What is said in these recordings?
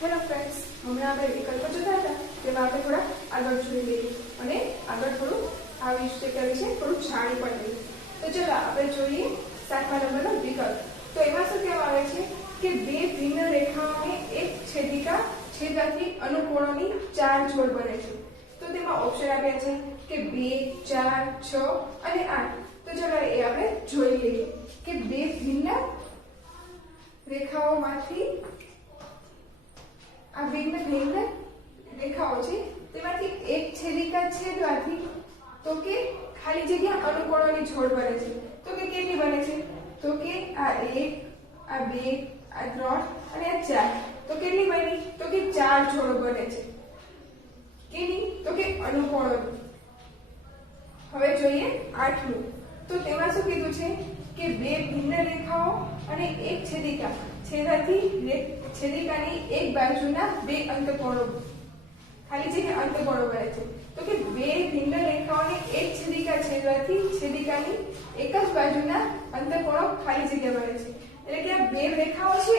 Hello friends, હમણાં આપણે વિકલ્પો જોતા હતા તેમાં આપણે થોડા આગળ જોઈ લઈએ અને આગળ થોડું આ વિશે થોડું જાણી પણ લઈએ. તો ચલો આપણે જોઈએ 7મા નંબરનો વિકલ્પ. તો એમાં શું કહેવામાં આવે છે કે બે ભિન્ન રેખાઓને એક છેદિકા છેદવાથી અનુકોણોની 4 જોડ બને છે. તો તેમાં ઓપ્શન આપ્યા છે કે 2, 4, 6 અને 8. તો ચલો એ આપણે જોઈ લઈએ કે બે ભિન્ન રેખાઓમાંથી આ ભિન્ન રેખાઓ છે તેમાંથી એક છેદિકા છેદવાથી તો કે ખાલી જગ્યા અનુકોણોની જોડ બને છે. તો કે કેટલી બને છે? તો કે આ 1, આ 2, આ 3 અને આ 4. તો કેટલી બની? તો કે 4 જોડ બને છે. કેની? તો કે અનુકોણોની. હવે જોઈએ 8મું. તો તેમાં શું કીધું છે કે બે ભિન્ન રેખાઓ અને એક છેદિકા છેદવાથી છેદિકાની એક બાજુના બે અંતકોણો ખાલી જગ્યા અંતકોણો બને છે. તો કે બે ભિન્ન રેખાઓને એક છેદિકા છેદવાથી છેદિકાની એક જ બાજુના અંતકોણો ખાલી જગ્યા બને છે. એટલે કે આ બે રેખાઓ છે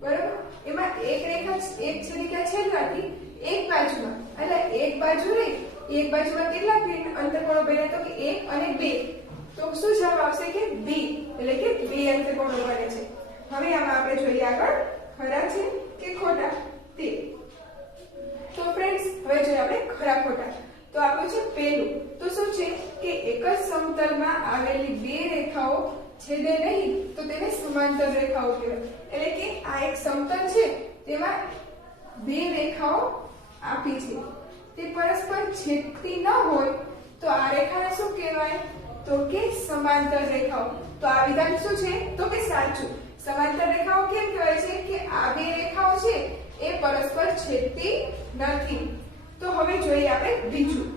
બરાબર, એમાં એક છેદિકા છેદવાથી એક બાજુમાં એટલે એક બાજુ નહીં, એક બાજુમાં કેટલા અંતકોણો બન્યા? તો કે 1 અને 2. તો શું જવાબ આવશે કે B, એટલે કે બે અંતકોણો બને છે. હવે આમાં આપણે જોઈએ આગળ ખરા છે કે ખોટા તે. તો ફ્રેન્ડ્સ, હવે જોઈએ આપણે ખરા ખોટા. તો આપણું છે પહેલું. તો શું છે કે એક જ સમતલમાં આવેલી બે રેખાઓ છેદે નહીં તો તેને સમાંતર રેખાઓ કહેવાય. એટલે કે આ એક સમતલ છે તેમાં બે રેખાઓ આપી છે, તે પરસ્પર છેદતી ન હોય તો આ રેખાને શું કહેવાય? તો કે સમાંતર રેખાઓ. તો આ વિધાન શું છે? તો કે સાચું. સમાંતર રેખાઓ કેમ કહેવાય છે? કે આ બે રેખાઓ છે એ પરસ્પર છેદતી નથી. તો હવે જોઈએ આપણે બીજું.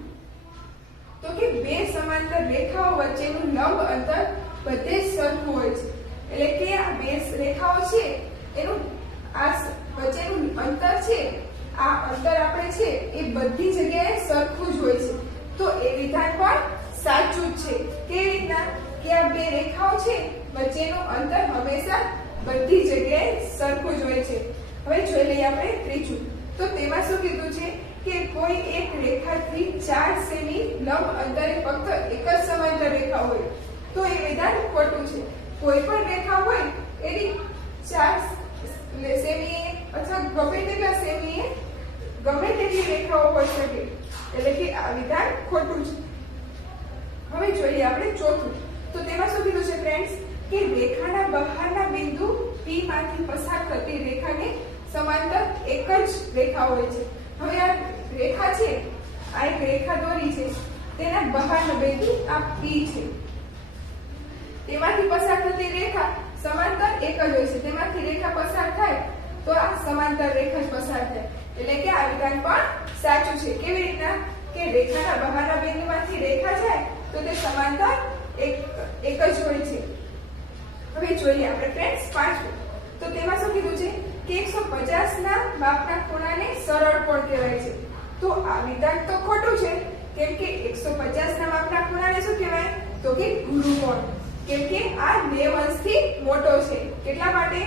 તો કે બે સમાંતર રેખાઓ વચ્ચેનું લંબ અંતર બધે સરખું હોય છે. એટલે કે આ બે રેખાઓ છે એનું આ વચ્ચેનું અંતર છે, આ અંતર આપણે છે એ બધી જગ્યાએ સરખું જ હોય છે. તો એ વિધાન પણ સાચું જ છે. કેવી રીતના? કે આ બે રેખાઓ છે વચ્ચેનું અંતર હંમેશા બધી જગ્યાએ સરખું જ હોય છે. હવે જોઈ લઈએ આપણે ત્રીજું. તો તેમાં શું કીધું છે કે કોઈ એક રેખાથી 4 સેમી લંબ અંતરે ફક્ત એક જ સમાંતર રેખા હોય તો એ વિધાન ખોટું છે. કોઈ પણ રેખા હોય એની 4 સેમી અથવા ગમે તેટલા સેમી ગમે તેટલી રેખાઓ હોઈ શકે. એટલે કે આ વિધાન ખોટું છે. હવે જોઈએ આપણે ચોથું. તો તેમાં શું કીધું છે ફ્રેન્ડ્સ કે રેખાના બહારના બિંદુ P માંથી પસાર થતી રેખાને સમાંતર એક જ રેખા હોય છે. હવે આ રેખા છે, આ એક રેખા દોરી છે, તેના બહારનો બિંદુ આ P છે, તેમાંથી પસાર થતી રેખા સમાંતર એક જ હોય છે. તેમાંથી રેખા પસાર થાય તો આ સમાંતર રેખા જ પસાર થાય. એટલે કે આ વિધાન પણ સાચું છે. કેવી રીતના? કે રેખાના બહારના બિંદુમાંથી રેખા જાય તો તે સમાંતર એક જ હોય છે. હવે જોઈએ આપણે ફ્રેન્ડ્સ પાંચમું. તો તેમાં શું કીધું છે કે 150 ના માપના ખૂણાને સરળ કોણ કહેવાય છે. તો આ વિધાન તો ખોટું છે. કેમ કે 150 ના માપના ખૂણાને શું કહેવાય? તો કે ગુરુકોણ. કેમ કે આ 90 અંશથી મોટો છે. કેટલા માટે?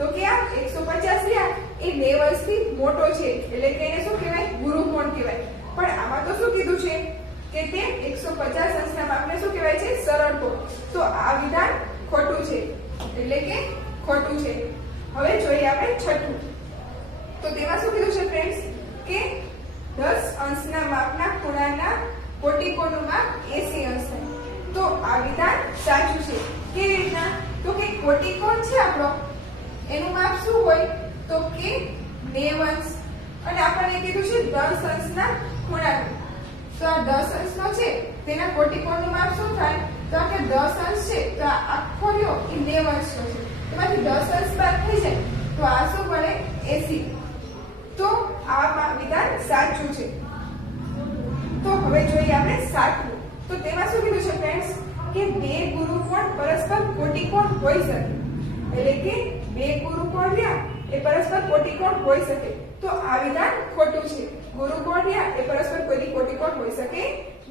તો કે આ 150 રહ્યા એ 90 અંશથી મોટો છે એટલે કે એને શું કહેવાય? ગુરુકોણ કહેવાય. પણ આમાં તો શું કીધું છે કે તે 150 અંશના માપને શું કહેવાય છે? સરળ કોણ. તો આ વિધાન ખોટું છે, એટલે કે ખોટું છે. હવે જોઈએ આપણે છઠ્ઠું. તો તેમાં શું કીધું છે ફ્રેન્ડ્સ કે 10 અંશના માપના ખૂણાના કોટિકોણનું માપ 80 અંશ થાય. તો આ વિધાન સાચું છે. કેવી રીતના? તો કે કોટિકોણ છે આપણો, એનું માપ શું હોય? તો કે 90 અંશ. અને આપણને કીધું છે 10 અંશના ખૂણાનું. તો આ 10 અંશનો છે તેના કોટિકોણનું માપ શું થાય? તો આ કે 10 અંશ છે તો આ આખો રહ્યો એ 90 અંશનો છે. એમાંથી 10 અંશ બાદ થઈ જાય તો આ શું બને? 80. તો આ વિધાન સાચું છે. તો હવે જોઈએ આપણે સાતમું. તો તેમાં શું કીધું છે ફ્રેન્ડ્સ કે બે ગુરુકોણ પરસ્પર કોટિકોણ હોઈ શકે. એટલે કે બે ગુરુકોણ રહ્યા એ પરસ્પર કોટિકોણ હોઈ શકે. તો આ વિધાન ખોટું છે. ગુરુકોણ રહ્યા એ પરસ્પર કોઈ કોટિકોણ હોઈ શકે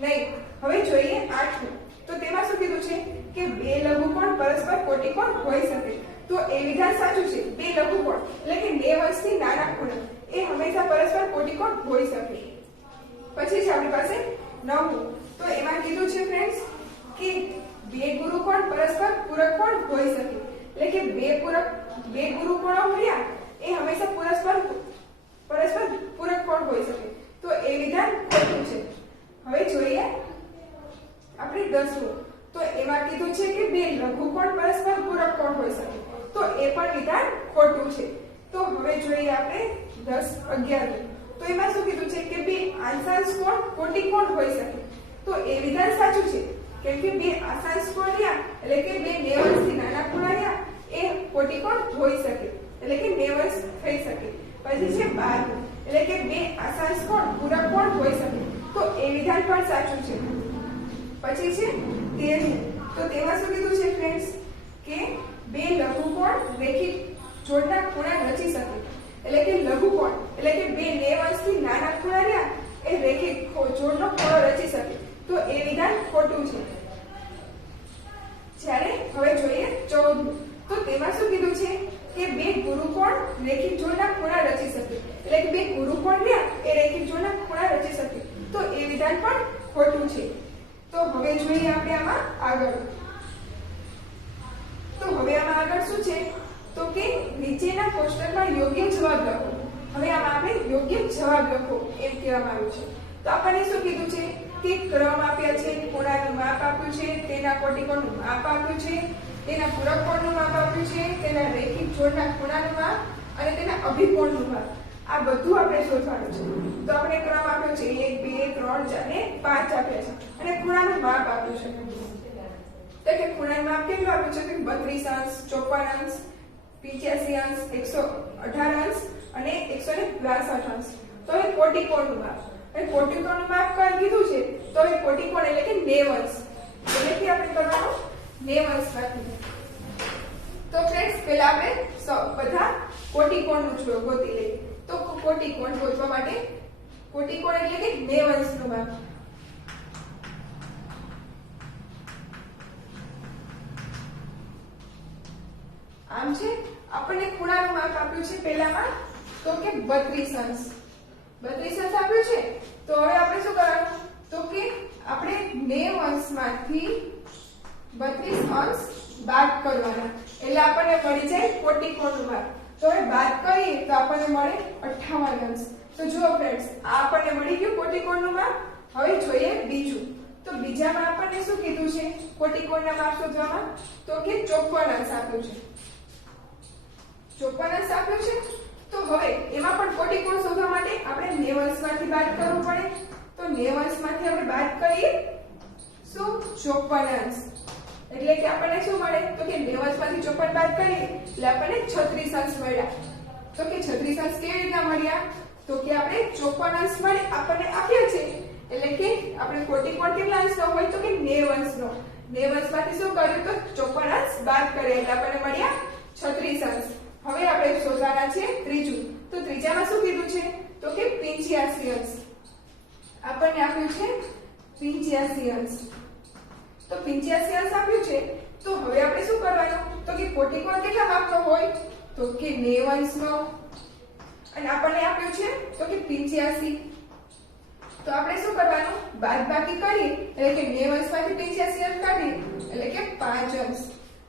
નહીં. હવે જોઈએ આઠમું. તો તેમાં શું કીધું છે કે બે લઘુકોણ પરસ્પર કોટિકોણ હોઈ શકે. તો એ વિધાન સાચું છે. બે લઘુકોણ એટલે કે 90 અંશથી નાના ખૂણા એ હંમેશા પરસ્પર કોટિકોણ હોઈ શકે. પછી છે આપણી પાસે 9. તો એમાં કીધું છે ફ્રેન્ડ્સ કે બે ગુરુકોણ પરસ્પર પૂરક કોણ હોઈ શકે. એટલે કે બે ગુરુકોણો મળ્યા એ હંમેશા પરસ્પર પૂરક કોણ હોઈ શકે. તો એ વિધાન ખોટું છે. હવે જોઈએ આપણે 10. તો એમાં કીધું છે કે બે લઘુકોણ પરસ્પર પૂરક કોણ હોઈ શકે. તો એ પણ વિધાન ખોટું છે. તો હવે જોઈએ આપણે 10, 11. તો એમાં શું કીધું છે કે બે આંશાંશ કોણ કોટિકોણ હોઈ શકે. તો એ વિધાન સાચું છે કેમ કે બે આંશાંશ કોણ રહ્યા એટલે કે બે નેવંશથી નાના ખૂણા રહ્યા એ કોટિકોણ હોઈ શકે એટલે કે નેવંશ થઈ શકે. પછી છે 12. એટલે કે બે આંશાંશ કોણ પૂરક કોણ હોઈ શકે. તો એ વિધાન પણ સાચું છે. પછી છે 13. તો તેમાં શું કીધું છે ફ્રેન્ડ્સ કે બે લઘુકોણ રેખિક જોડના ખૂણા રચી શકે. એટલે કે લઘુકોણ એટલે કે બે નેવંશથી નાના ખૂણા રહ્યા એ રેખિક જોડનો ખૂણો રચી શકે. તો એ વિધાન ખોટું છે. જ્યારે હવે જોઈએ 14. તો તેમાં શું કીધું છે કે બે ગુરુકોણ રેખિક જોડના ખૂણા રચી શકે. એટલે કે બે ગુરુકોણ રહ્યા એ રેખિક જોડના ખૂણા રચી શકે. તો એ વિધાન પણ ખોટું છે. તો હવે જોઈએ આપણે આમાં આગળ. તો હવે આમાં આગળ શું છે તો કે નીચેના કોષ્ટકમાં યોગ્ય જવાબ લખો. હવે આમાં આપણે યોગ્ય જવાબ લખો એમ કહેવામાં આવ્યું છે. તો આપણને શું કીધું છે કે ક્રમ આપ્યા છે, ખૂણાનું માપ આપ્યું છે, તેના કોટિકોણનું માપ આપ્યું છે, તેના પૂરક કોણનું માપ આપ્યું છે, તેના રેખિક જોડના ખૂણાનું માપ અને તેના અભિકોણનું માપ. આ બધું આપણે શોધવાનું છે. તો આપણે ક્રમ આપ્યો છે 1, 2, 3, 4 અને 5 આપ્યા છે અને ખૂણાનું માપ આપ્યું છે. તો કે ખૂણાનું માપ કેટલું આપ્યું છે કે 32 અંશ, 54 અંશ, 85 અંશ, 118 અંશ અને 162 અંશ. તો હવે કોટિકોણનું માપ. હવે કોટિકોણનું માપ કઈ કીધું છે તો હવે કોટિકોણ એટલે કે નેવંશ. એટલે કે આપણે કરવાનું નેવંશ રાખીએ. તો ફ્રેન્ડ્સ પહેલા આપણે બધા કોટિકોણનું ગોતી લઈએ. તો કોટિકોણ ગોતવા માટે કોટિકોણ એટલે કે નેવંશનું માપ. આમ છે આપણને ખૂણાનું માપ આપ્યું છે પહેલામાં તો કે 32 અંશ. 32 અંશ આપ્યું છે. તો હવે આપણે શું કરવાનું તો કે આપણે 90 અંશમાંથી 32 અંશ બાદ કરવાના. એટલે આપણને મળી જાય કોટિકોણનું માપ. તો હવે બાદ કરીએ તો આપણને મળે 58 અંશ. તો જુઓ ફ્રેન્ડ્સ આ આપણને મળી ગયું કોટિકોણનું માપ. હવે જોઈએ બીજું. તો બીજામાં આપણને શું કીધું છે કોટિકોણના માપ શોધવામાં તો કે 54 અંશ આપ્યું છે. 54 અંશ આપ્યું છે. તો હવે એમાં પણ કોટિકોણ શોધવા માટે આપણે નેવંશમાંથી બાદ કરવું પડે. તો નેવંશમાંથી આપણે બાદ કરીએ શું 54 અંશ. એટલે કે આપણને શું મળે તો કે નેવંશમાંથી 54 બાદ કરીએ એટલે આપણને 36 અંશ મળ્યા. તો કે 36 અંશ કેવી રીતના મળ્યા તો કે આપણે 54 અંશ મળે આપણને આપ્યા છે. એટલે કે આપણે કોટિકોણ કેટલા અંશનો હોય તો કે 90 અંશનો. 90 અંશમાંથી શું કર્યું તો 54 અંશ બાદ કરીએ એટલે આપણને મળ્યા 36 અંશ. હવે આપણે શોધવાના છે ત્રીજું. તો ત્રીજામાં શું કીધું છે તો કે 85 અંશ. આપણને આપ્યું છે 85 અંશ. તો 85 અંશ આપ્યું છે. તો હવે આપણે શું કરવાનું તો કે કોટિકોણ કેટલા માપનો હોય તો કે 90 અંશનો અને આપણને આપ્યું છે તો કે 85. તો આપણે શું કરવાનું બાદબાકી કરીએ એટલે કે 90 અંશમાંથી 85 અંશ કાઢીએ એટલે કે 5 અંશ.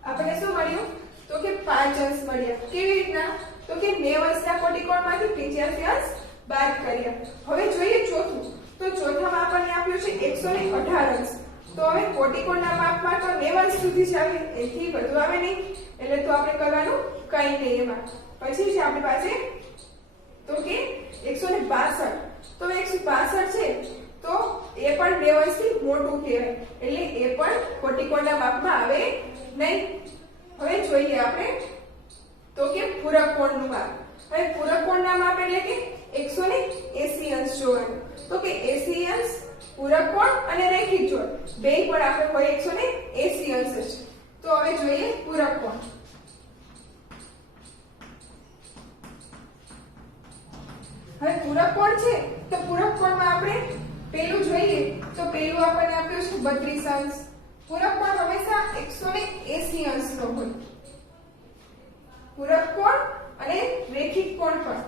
આપણને શું મળ્યું તો કે 5 અંશ મળ્યા. કેવી રીતના તો કે 90 અંશના કોટિકોણમાંથી 85 અંશ બાદ કર્યા. હવે જોઈએ ચોથું. તો ચોથામાં આપણને આપ્યું છે 118 અંશ. તો હવે કોટિકોણના માપમાં તો 90 અંશ સુધી જ આવે એથી વધુ આવે નહીં. એટલે તો આપણે કરવાનું કંઈ નહીં એમાં. પછી છે આપણી પાસે તો કે 162. તો 162 છે તો એ પણ 90 અંશથી મોટું કહેવાય. એટલે એ પણ કોટિકોણના માપમાં આવે નહીં. હવે જોઈએ આપણે તો કે પૂરક કોણનું માપ. હવે પૂરક કોણના માપ એટલે કે 180 અંશ જોવાનું. તો કે 80 અંશ પૂરક કોણ અને રેખિક જોડ બે પણ આપણે હોય 180 અંશ છે. તો હવે જોઈએ પૂરક કોણ. હવે પૂરક કોણ છે તો પૂરક કોણમાં આપણે પેલું જોઈએ તો પેલું આપણને આપ્યું છે 32 અંશ. પૂરક કોણ હંમેશા 180 અંશનો હોય. પૂરક કોણ અને રેખિક કોણ પણ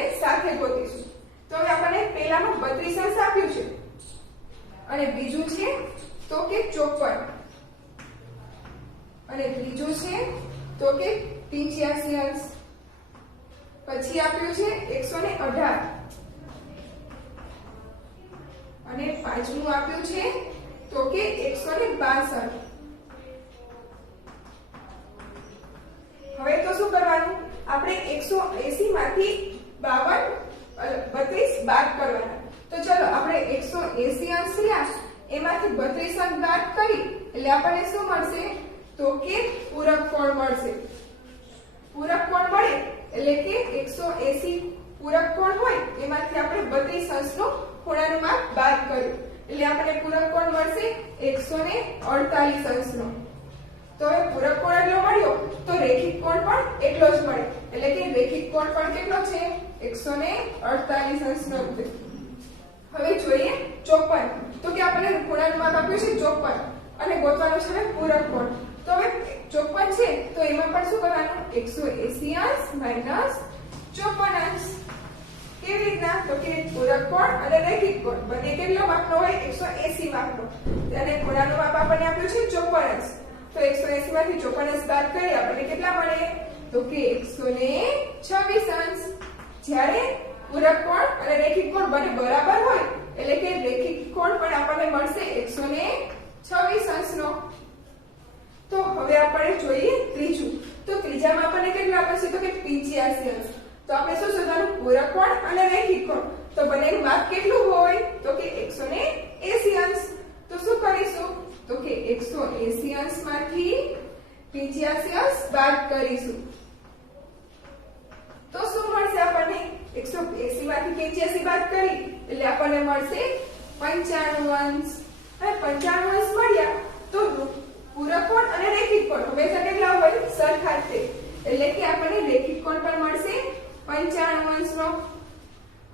બંને સાથે ગોતીશું. તો હવે આપણને પહેલામાં 32 અંશ આપ્યું છે અને બીજું છે તો કે 54 અને ત્રીજું છે તો કે 85 અંશ. પછી આપ્યું છે 118 અને પાંચમું આપ્યું છે તો કે 162. હવે તો શું કરવાનું, આપણે 180 માંથી 32 બાદ કરવાના. તો ચલો આપણે 180 અંશ રહ્યા એમાંથી 32 અંશ બાદ કરી એટલે આપણને શું મળશે તો કે પૂરક કોણ મળશે. પૂરક કોણ મળે એટલે કે 180 પૂરક કોણ હોય એમાંથી આપણે 32 અંશનો ખૂણાનું માપ બાદ કર્યું એટલે આપણને પૂરક કોણ મળશે 148 અંશનો. તો હવે પૂરક કોણ એટલો મળ્યો તો રેખિક કોણ પણ એટલો જ મળે એટલે કે રેખિક કોણ પણ કેટલો છે 148 અંશનો. હવે જોઈએ 54. તો કે આપણને ખૂણાનું માપ આપ્યું છે 54 અને ગોતવાનું છે પૂરક કોણ. તો હવે 54 છે તો એમાં પણ શું કરવાનું 180 અંશ માઈનસ 54 અંશ. કેવી રીતના તો કે પૂરક કોણ અને રેખિક કોણ બંને કેટલો માપનો હોય 180 માપનો અને ખૂણાનું માપ આપણને આપ્યું છે 54 અંશ. તો 180 માંથી 54 અંશ બાદ કરીએ આપણને કેટલા મળે તો કે 126 અંશ. જ્યારે પૂરક કોણ અને રેખિક કોણ બંને બરાબર હોય એટલે કે રેખિક કોણ પણ આપણને મળશે 126 અંશનો. તો હવે આપણે જોઈએ ત્રીજું. તો ત્રીજામાં આપણને કેટલા આપશે તો કે 85 અંશ. તો આપણે શું શોધવાનું પૂરક કોણ અને રેખિક કોણ તો બંનેનું માપ કેટલું હોય તો કે 180 અંશ. તો શું કરીશું તો કે 180 અંશમાંથી 85 અંશ બાદ કરીશું. તો શું મળશે આપણને 180 માંથી 85 બાદ કરી એટલે આપણને મળશે 95 અંશ. હવે 95 અંશ મળ્યા તો પૂરક કોણ અને રેખિક કોણ હંમેશા કેટલા હોય સરખા જ છે એટલે કે આપણને રેખિક કોણ પણ મળશે 95 અંશનો.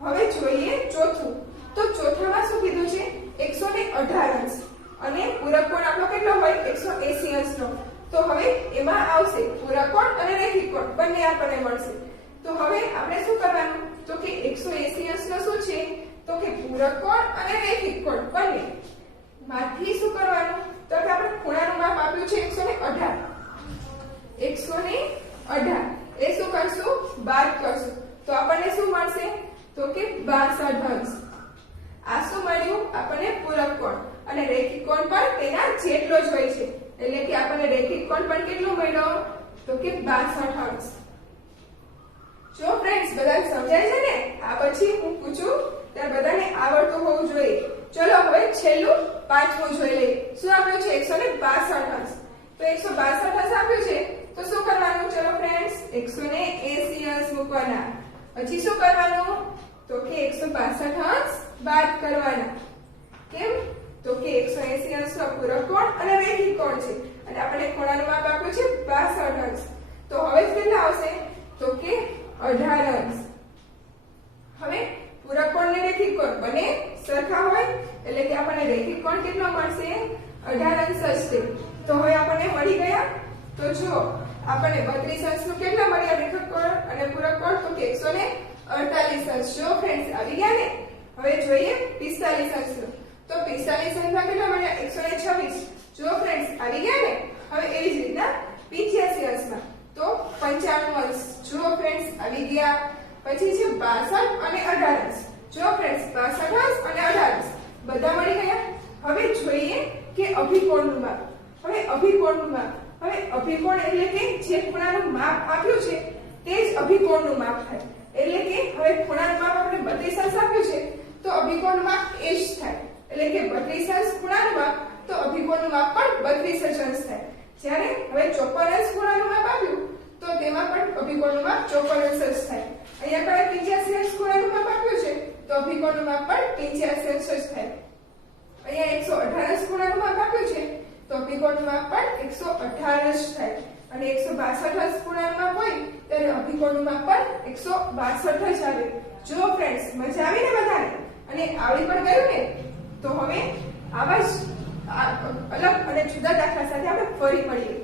હવે જોઈએ ચોથું. તો ચોથામાં શું કીધું છે 118 અંશ અને પૂરક કોણ આપણો કેટલો હોય 180 અંશનો. તો હવે એમાં આવશે પૂરક કોણ અને રેખિક કોણ બંને આપણને મળશે. તો હવે આપણે શું કરવાનું તો કે 180 અંશનો શું છે તો કે પૂરક કોણ અને રેખિક કોણ બંને માંથી શું કરવાનું તો કે આપણે ખૂણાનું માપ આપ્યું છે 118 એ શું કરશું બાદ કરશું તો આપણને શું મળશે તો કે 62 અંશ. આ શું મળ્યું આપણને પૂરક કોણ અને રેખિક કોણ પણ તેના જેટલો જ હોય છે એટલે કે આપણને રેખિક કોણ પણ કેટલો મળ્યો તો કે 62 અંશ. જો ફ્રેન્ડ્સ બધાને સમજાય છે ને? આ પછી હું પૂછું ત્યારે બધાને આવડતું હોવું જોઈએ. ચલો હવે છેલ્લું પાંચમું જોઈ લઈએ. શું આપ્યું છે 162 અંશ. તો 162 અંશ આપ્યું છે તો શું કરવાનું ચલો ફ્રેન્ડ્સ 180 અંશ મૂકવાના. પછી શું કરવાનું તો કે 162 અંશ બાદ કરવાના. કેમ તો કે 180 અંશનો પૂરક કોણ અને રેખિક કોણ છે અને આપણે ખૂણાનું માપ આપ્યું છે 62 અંશ. તો હવે કેટલા આવશે તો કે 18 અંશ. હવે પૂરક કોણ અને રેખિક કોણ બંને સરખા હોય એટલે કે આપણને રેખિક કોણ કેટલો મળશે 18 અંશ જ છે. તો હવે આપણને મળી ગયા. તો જો આપણને 32 અંશનું કેટલા મળ્યા રેખિક કોણ અને પૂરક કોણ તો કે 148 અંશ. જો ફ્રેન્ડ્સ આવી ગયા ને? હવે જોઈએ 45 અંશનું. તો 45 અંશમાં કેટલા મળ્યા 126. જો ફ્રેન્ડ્સ આવી ગયા ને? હવે એવી જ રીતના 85 અંશમાં તો 95 અંશ. જો ફ્રેન્ડ્સ આવી ગયા. પછી છે 62 અને 18 અંશ. જો ફ્રેન્ડ્સ 62 અંશ અને 18 અંશ બધા મળી ગયા. હવે જોઈએ કે અભિકોણનું માપ. હવે અભિકોણનું માપ. હવે અભિકોણ એટલે કે જે ખૂણાનું માપ આપ્યું છે તે જ અભિકોણનું માપ થાય. એટલે કે હવે ખૂણાનું માપ આપણે 32 અંશ આપ્યું છે તો અભિકોણનું માપ એ જ થાય. એટલે કે 32 અંશ ખૂણાનું માપ તો અભિકોણનું માપ પણ 32 અંશ થાય. જ્યારે હવે 54 અંશ ખૂણાનું માપ આપ્યું તો તેમાં પણ અભિકોણનું માપ 54 અંશ જ થાય. અહીંયા આપણે 85 અંશ ખૂણાનું માપ આપ્યું છે તો અભિકોણનું માપ પણ 85 અંશ જ થાય. અહીંયા 118 અંશ ખૂણાનું માપ આપ્યું છે તો અભિકોણનું માપ પણ 118 જ થાય. અને 162 અંશ ખૂણાનું માપ હોય ત્યારે અભિકોણનું માપ પણ 162 જ આવે. જો ફ્રેન્ડ્સ મજા આવી ને બધાને અને આવડી પણ ગયું ને? તો હવે આવા જ અલગ અને જુદા દાખલા સાથે આપણે ફરી મળીએ.